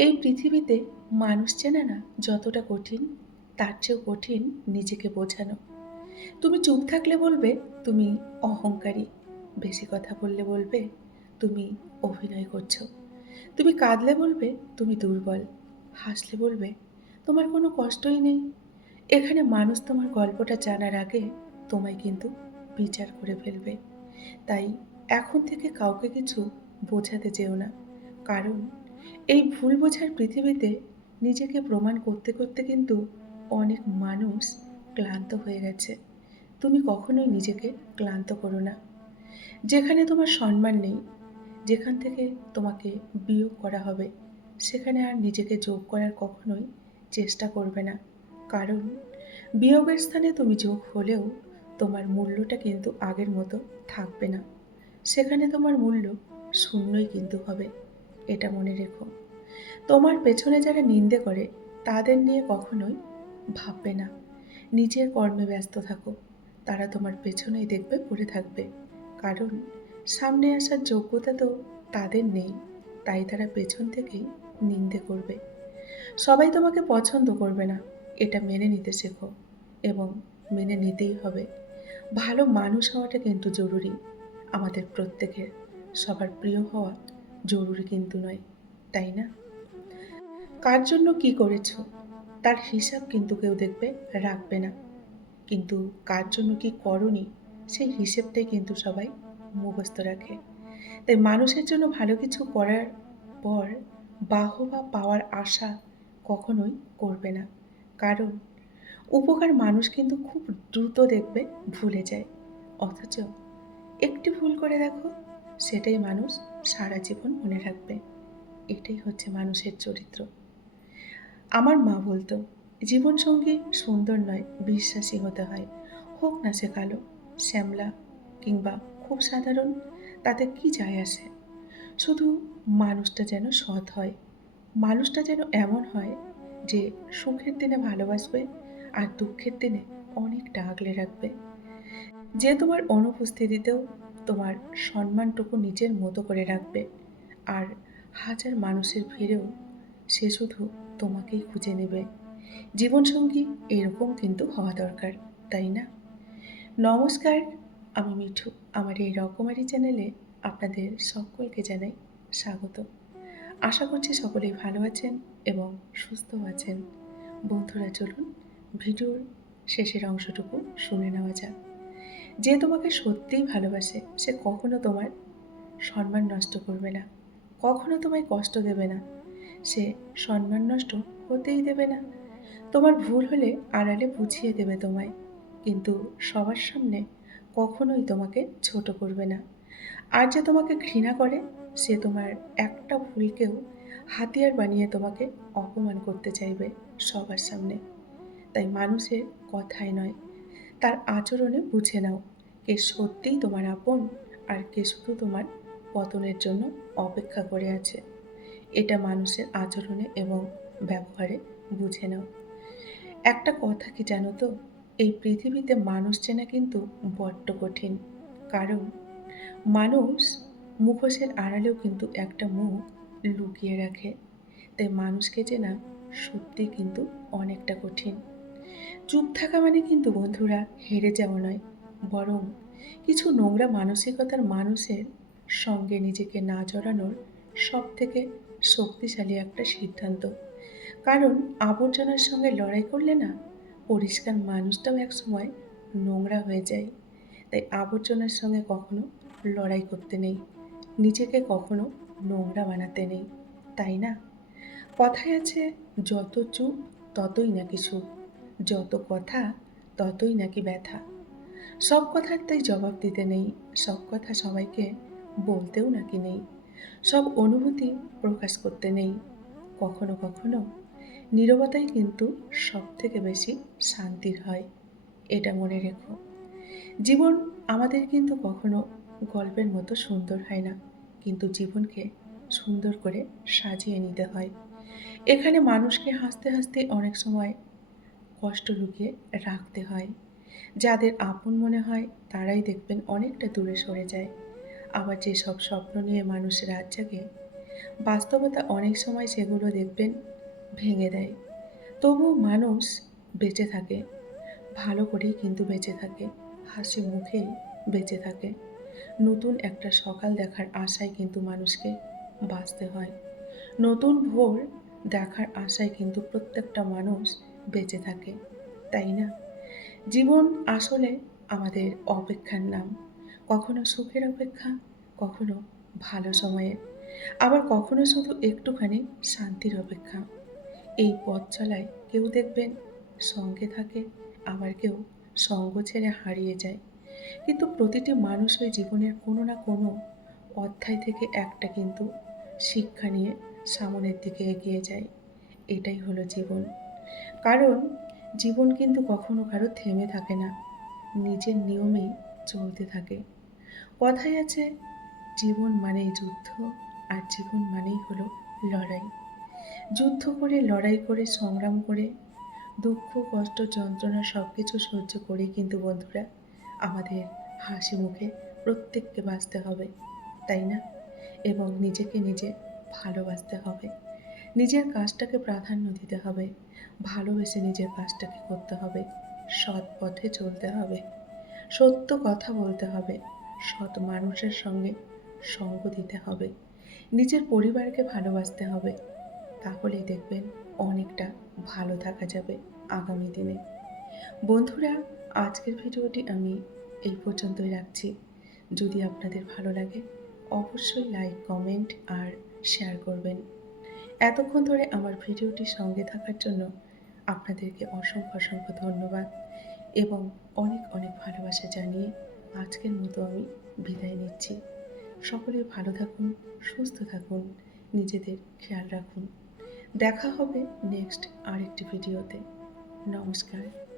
এই পৃথিবীতে মানুষ চেনা না যতটা কঠিন, তার চেয়েও কঠিন নিজেকে বোঝানো। তুমি চুপ থাকলে বলবে তুমি অহংকারী, বেশি কথা বললে বলবে তুমি অভিনয় করছো, তুমি কাঁদলে বলবে তুমি দুর্বল, হাসলে বলবে তোমার কোনো কষ্টই নেই। এখানে মানুষ তোমার গল্পটা জানার আগে তোমায় কিন্তু বিচার করে ফেলবে। তাই এখন থেকে কাউকে কিছু বোঝাতে যেও না। কারণ এই ভুল বোঝার পৃথিবীতে নিজেকে প্রমাণ করতে করতে কিন্তু অনেক মানুষ ক্লান্ত হয়ে গেছে। তুমি কখনোই নিজেকে ক্লান্ত করো না। যেখানে তোমার সম্মান নেই, যেখান থেকে তোমাকে বিয়োগ করা হবে, সেখানে আর নিজেকে যোগ করার কখনোই চেষ্টা করবে না। কারণ বিয়োগের স্থানে তুমি যোগ হলেও তোমার মূল্যটা কিন্তু আগের মতো থাকবে না। সেখানে তোমার মূল্য শূন্যই কিন্তু হবে। এটা মনে রেখো। তোমার পেছনে যারা নিন্দে করে তাদের নিয়ে কখনোই ভাববে না। নিজের কর্মে ব্যস্ত থাকো। তারা তোমার পেছনেই দেখবে পড়ে থাকবে। কারণ সামনে আসার যোগ্যতা তো তাদের নেই। তাই তারা পেছন থেকেই নিন্দে করবে। সবাই তোমাকে পছন্দ করবে না। এটা মেনে নিতে শেখো এবং মেনে নিতেই হবে। ভালো মানুষ হওয়াটা কিন্তু জরুরি। আমাদের প্রত্যেকের। সবার প্রিয় হওয়া জরুরি কিন্তু নয়। তাই না? কার জন্য কি করেছো তার হিসাব কিন্তু কেউ দেখবে রাখবে না। কিন্তু কার জন্য কি করোনি সেই হিসেবটাই কিন্তু সবাই মুখস্থ রাখে। তাই মানুষের জন্য ভালো কিছু করার পর বাহবা পাওয়ার আশা কখনোই করবে না। কারণ উপকার মানুষ কিন্তু খুব দ্রুত দেখবে ভুলে যায়। অথচ একটি ভুল করে দেখো, সেটাই মানুষ সারা জীবন মনে রাখবে। এটাই হচ্ছে মানুষের চরিত্র। আমার মা বলতো, জীবনসঙ্গী সুন্দর নয়, বিশ্বাসী হতে হয়। হোক না সে কালো, শ্যামলা কিংবা খুব সাধারণ, তাতে কি যায় আসে? শুধু মানুষটা যেন সৎ হয়। মানুষটা যেন এমন হয় যে সুখের দিনে ভালোবাসবে আর দুঃখের দিনে অনেকটা আগলে রাখবে। যে তোমার অনুপস্থিতিতেও তোমার সম্মানটুকু নিজের মতো করে রাখবে। আর হাজার মানুষের ভিড়েও সে শুধু তোমাকেই খুঁজে নেবে। জীবনসঙ্গী এরকম কিন্তু হওয়া দরকার, তাই না? নমস্কার, আমি মিঠু। আমার এই রকমারি চ্যানেলে আপনাদের সকলকে জানাই স্বাগত। আশা করছি সকলেই ভালো আছেন এবং সুস্থ আছেন। বন্ধুরা চলুন ভিডিওর শেষের অংশটুকু শুনে নেওয়া যাক। যে তোমাকে সত্যিই ভালোবাসে সে কখনো তোমার সম্মান নষ্ট করবে না, কখনো তোমায় কষ্ট দেবে না, সে সম্মান নষ্ট হতেই দেবে না। তোমার ভুল হলে আড়ালে বুঝিয়ে দেবে তোমায়, কিন্তু সবার সামনে কখনোই তোমাকে ছোট করবে না। আর যে তোমাকে ঘৃণা করে সে তোমার একটা ভুলকেও হাতিয়ার বানিয়ে তোমাকে অপমান করতে চাইবে সবার সামনে। তাই মানুষের কথায় নয়, তার আচরণে বুঝে নাও কে সত্যিই তোমার আপন আর কে শুধু তোমার পতনের জন্য অপেক্ষা করে আছে। এটা মানুষের আচরণে এবং ব্যবহারে বুঝে নাও। একটা কথা কি জানো তো, এই পৃথিবীতে মানুষ চেনা কিন্তু বড্ড কঠিন। কারণ মানুষ মুখোশের আড়ালেও কিন্তু একটা মুখ লুকিয়ে রাখে। তাই মানুষকে চেনা সত্যি কিন্তু অনেকটা কঠিন। চুপ থাকা মানে কিন্তু বন্ধুরা হেরে যাওয়া নয়, বরং কিছু নোংরা মানসিকতার মানুষের সঙ্গে নিজেকে না জড়ানোর সব থেকে শক্তিশালী একটা সিদ্ধান্ত। কারণ আবর্জনার সঙ্গে লড়াই করলে না, পরিষ্কার মানুষটাও একসময় নোংরা হয়ে যায়। তাই আবর্জনার সঙ্গে কখনো লড়াই করতে নেই, নিজেকে কখনো নোংরা বানাতে নেই, তাই না? কথায় আছে, যত চুপ ততই নাকি সুখ, যত কথা ততই নাকি ব্যথা। সব কথার তাই জবাব দিতে নেই, সব কথা সবাইকে বলতেও নাকি নেই, সব অনুভূতি প্রকাশ করতে নেই। কখনো কখনো নীরবতাই কিন্তু সব থেকে বেশি শান্তির হয়। এটা মনে রেখো। জীবন আমাদের কিন্তু কখনো গল্পের মতো সুন্দর হয় না, কিন্তু জীবনকে সুন্দর করে সাজিয়ে নিতে হয়। এখানে মানুষকে হাসতে হাসতে অনেক সময় কষ্ট লুকিয়ে রাখতে হয়। যাদের আপন মনে হয় তারাই দেখবেন অনেকটা দূরে সরে যায়। আবার যেসব স্বপ্ন নিয়ে মানুষ রাত জাগে বাস্তবতা অনেক সময় সেগুলো দেখবেন ভেঙে দেয়। তবুও মানুষ বেঁচে থাকে, ভালো করেই কিন্তু বেঁচে থাকে, হাসি মুখেই বেঁচে থাকে। নতুন একটা সকাল দেখার আশায় কিন্তু মানুষকে বাঁচতে হয়। নতুন ভোর দেখার আশায় কিন্তু প্রত্যেকটা মানুষ বেঁচে থাকে, তাই না? জীবন আসলে আমাদের অপেক্ষার নাম। কখনো সুখের অপেক্ষা, কখনো ভালো সময়ের, আবার কখনো শুধু একটুখানি শান্তির অপেক্ষা। এই পথ চলায় কেউ দেখবেন সঙ্গে থাকে, আবার কেউ সঙ্গ ছেড়ে হারিয়ে যায়। কিন্তু প্রতিটি মানুষই জীবনের কোনো না কোনো অধ্যায় থেকে একটা কিন্তু শিক্ষা নিয়ে সামনের দিকে এগিয়ে যায়। এটাই হলো জীবন। কারণ জীবন কিন্তু কখনো কারো থেমে থাকে না। নিজের নিয়মেই চলতে থাকে। কথায় আছে, জীবন মানেই যুদ্ধ, আর জীবন মানেই হলো লড়াই। যুদ্ধ করে, লড়াই করে, সংগ্রাম করে, দুঃখ, কষ্ট, যন্ত্রণা সবকিছু সহ্য করেই কিন্তু বন্ধুরা আমাদের হাসি মুখে প্রত্যেককে বাঁচতে হবে, তাই না? এবং নিজেকে নিজে ভালোবাসতে হবে। নিজের কাজটাকে প্রাধান্য দিতে হবে। ভালোবেসে নিজের কাজটাকে করতে হবে। সৎ পথে চলতে হবে। সত্য কথা বলতে হবে। সৎ মানুষের সঙ্গে সঙ্গ দিতে হবে। নিজের পরিবারকে ভালোবাসতে হবে। তাহলেই দেখবেন অনেকটা ভালো থাকা যাবে আগামী দিনে। বন্ধুরা, আজকের ভিডিওটি আমি এই পর্যন্তই রাখছি। যদি আপনাদের ভালো লাগে অবশ্যই লাইক, কমেন্ট আর শেয়ার করবেন। এতক্ষণ ধরে আমার ভিডিওটির সঙ্গে থাকার জন্য আপনাদেরকে অসংখ্য অসংখ্য ধন্যবাদ এবং অনেক অনেক ভালোবাসা জানিয়ে আজকের মতো আমি বিদায় নিচ্ছি। সকলে ভালো থাকুন, সুস্থ থাকুন, নিজেদের খেয়াল রাখুন। দেখা হবে নেক্সট আরেকটি ভিডিওতে। নমস্কার।